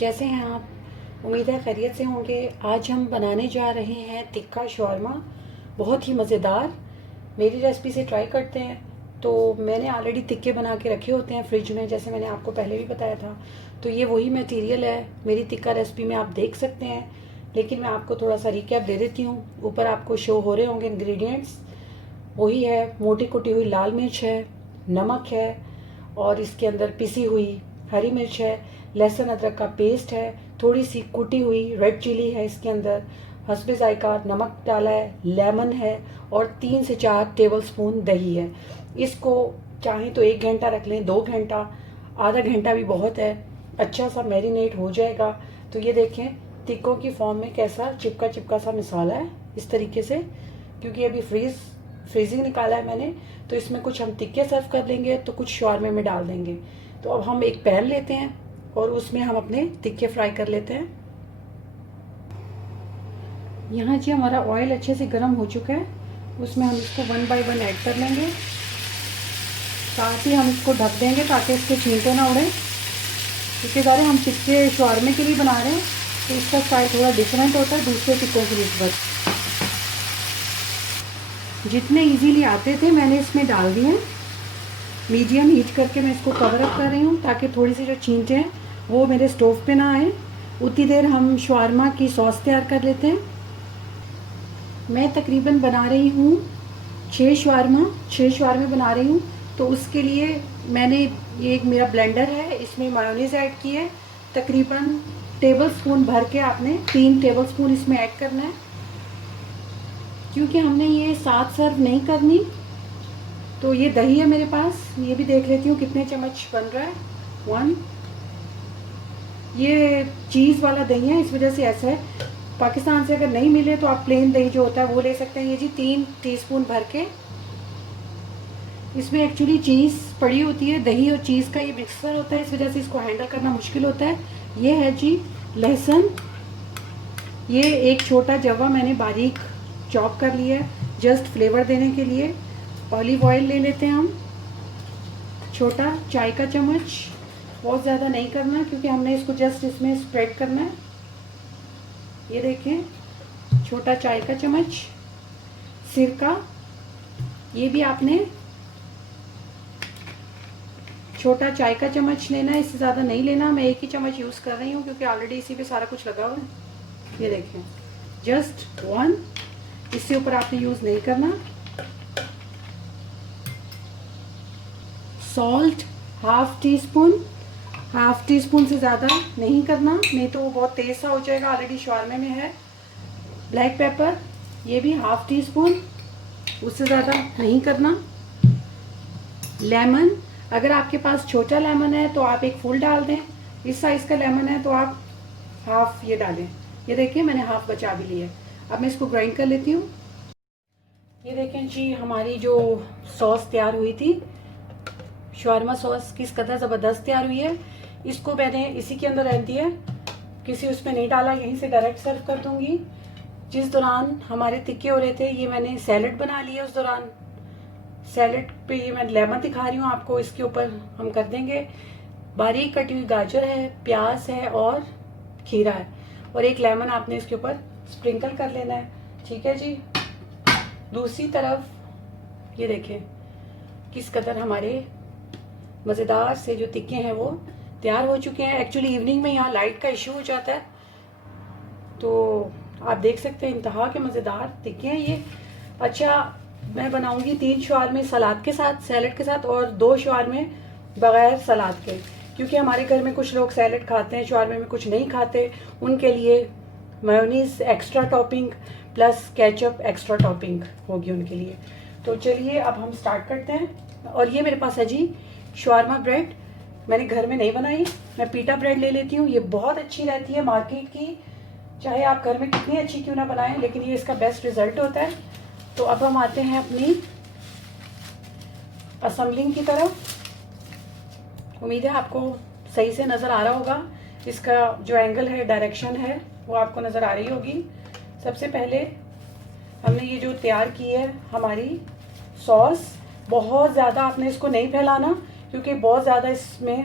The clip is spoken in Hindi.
कैसे हैं आप? उम्मीद है खैरियत से होंगे। आज हम बनाने जा रहे हैं तिक्का शौरमा, बहुत ही मज़ेदार। मेरी रेसिपी से ट्राई करते हैं। तो मैंने ऑलरेडी तिक्के बना के रखे होते हैं फ्रिज में, जैसे मैंने आपको पहले भी बताया था। तो ये वही मटेरियल है मेरी तिक्का रेसिपी में, आप देख सकते हैं। लेकिन मैं आपको थोड़ा सा रिकैप दे देती हूँ। ऊपर आपको शो हो रहे होंगे इंग्रेडिएंट्स। वही है, मोटी कुटी हुई लाल मिर्च है, नमक है, और इसके अंदर पिसी हुई हरी मिर्च है, लहसुन अदरक का पेस्ट है, थोड़ी सी कुटी हुई रेड चिली है इसके अंदर, हस्बे जायका नमक डाला है, लेमन है, और 3 से 4 टेबलस्पून दही है। इसको चाहें तो 1 घंटा रख लें, 2 घंटा, आधा घंटा भी बहुत है। अच्छा सा मैरिनेट हो जाएगा। तो ये देखें टिक्कों की फॉर्म में कैसा चिपका चिपका सा मसाला है, इस तरीके से। क्योंकि अभी फ्रीजिंग निकाला है मैंने, तो इसमें कुछ हम टिक्के सर्व कर लेंगे, तो कुछ शौरमे में डाल देंगे। तो अब हम एक पैन लेते हैं और उसमें हम अपने टिक्के फ्राई कर लेते हैं। यहाँ जी हमारा ऑयल अच्छे से गर्म हो चुका है, उसमें हम इसको 1 बाय 1 ऐड कर लेंगे। साथ ही हम इसको ढक देंगे ताकि इसके छींटे ना उड़े। क्योंकि सारे हम टिक्के शौरमे के लिए बना रहे हैं, तो इसका स्टाइल थोड़ा डिफरेंट होता है दूसरे टिक्कों की निस्बत। जितने इजीली आते थे मैंने इसमें डाल दिए। मीडियम हीट करके मैं इसको कवर अप कर रही हूँ ताकि थोड़ी सी जो छींटे हैं वो मेरे स्टोव पे ना आए। उतनी देर हम शवारमा की सॉस तैयार कर लेते हैं। मैं तकरीबन बना रही हूँ 6 शवारमे बना रही हूँ। तो उसके लिए मैंने ये एक मेरा ब्लेंडर है, इसमें मायोनीज़ ऐड की है। तकरीबन टेबलस्पून भर के आपने 3 टेबलस्पून इसमें ऐड करना है। क्योंकि हमने ये साथ सर्व नहीं करनी। तो ये दही है मेरे पास, ये भी देख लेती हूँ कितने चम्मच बन रहा है। 1। ये चीज़ वाला दही है, इस वजह से ऐसा है। पाकिस्तान से अगर नहीं मिले तो आप प्लेन दही जो होता है वो ले सकते हैं। ये जी 3 टीस्पून भर के। इसमें एक्चुअली चीज़ पड़ी होती है, दही और चीज़ का ये मिक्सचर होता है, इस वजह से इसको हैंडल करना मुश्किल होता है। ये है जी लहसुन, ये एक छोटा जवा मैंने बारीक चॉप कर लिया है जस्ट फ्लेवर देने के लिए। ऑलिव ऑयल ले लेते हैं हम, छोटा चाय का चम्मच, बहुत ज़्यादा नहीं करना क्योंकि हमने इसको जस्ट इसमें स्प्रेड करना है। ये देखें छोटा चाय का चम्मच। सिरका, ये भी आपने छोटा चाय का चम्मच लेना है, इससे ज़्यादा नहीं लेना। मैं एक ही चम्मच यूज़ कर रही हूँ क्योंकि ऑलरेडी इसी पे सारा कुछ लगा हुआ है। ये देखें जस्ट 1, इससे ऊपर आपने यूज़ नहीं करना। सॉल्ट हाफ टी स्पून से ज़्यादा नहीं करना, नहीं तो वो बहुत तेज़ सा हो जाएगा, ऑलरेडी शौरमे में है। ब्लैक पेपर, ये भी हाफ टी स्पून, उससे ज़्यादा नहीं करना। लेमन, अगर आपके पास छोटा लेमन है तो आप एक फुल डाल दें। इस साइज़ का लेमन है तो आप हाफ ये डालें। ये देखिए मैंने हाफ बचा भी लिया। अब मैं इसको ग्राइंड कर लेती हूँ। ये देखें जी हमारी जो सॉस तैयार हुई थी, शौरमा सॉस किस कदर ज़बरदस्त तैयार हुई है। इसको मैंने इसी के अंदर रख दिया, किसी उसमें नहीं डाला, यहीं से डायरेक्ट सर्व कर दूंगी। जिस दौरान हमारे तिक्के हो रहे थे ये मैंने सैलड बना लिया। उस दौरान सैलड पे ये मैं लेमन दिखा रही हूँ आपको, इसके ऊपर हम कर देंगे। बारीक कटी हुई गाजर है, प्याज है और खीरा है, और एक लेमन आपने इसके ऊपर स्प्रिंकल कर लेना है। ठीक है जी। दूसरी तरफ ये देखें किस कदर हमारे मज़ेदार से जो तिक्के हैं वो तैयार हो चुके हैं। एक्चुअली इवनिंग में यहाँ लाइट का इशू हो जाता है, तो आप देख सकते हैं इंतहा के मज़ेदार तिक्के हैं ये। अच्छा, मैं बनाऊंगी 3 शवारमे सलाद के साथ, सैलड के साथ, और 2 शवारमे बगैर सलाद के। क्योंकि हमारे घर में कुछ लोग सैलड खाते हैं शवारमे में, कुछ नहीं खाते। उनके लिए mayonnaise extra topping plus ketchup extra topping होगी उनके लिए। तो चलिए अब हम स्टार्ट करते हैं। और ये मेरे पास है जी शवारमा ब्रेड, मैंने घर में नहीं बनाई, मैं पीटा ब्रेड ले लेती हूँ। ये बहुत अच्छी रहती है मार्केट की, चाहे आप घर में कितनी अच्छी क्यों ना बनाएं, लेकिन ये इसका बेस्ट रिजल्ट होता है। तो अब हम आते हैं अपनी असेंबलिंग की तरफ। उम्मीद है आपको सही से नज़र आ रहा होगा, इसका जो एंगल है, डायरेक्शन है, वो आपको नज़र आ रही होगी। सबसे पहले हमने ये जो तैयार की है हमारी सॉस, बहुत ज़्यादा आपने इसको नहीं फैलाना क्योंकि बहुत ज़्यादा इसमें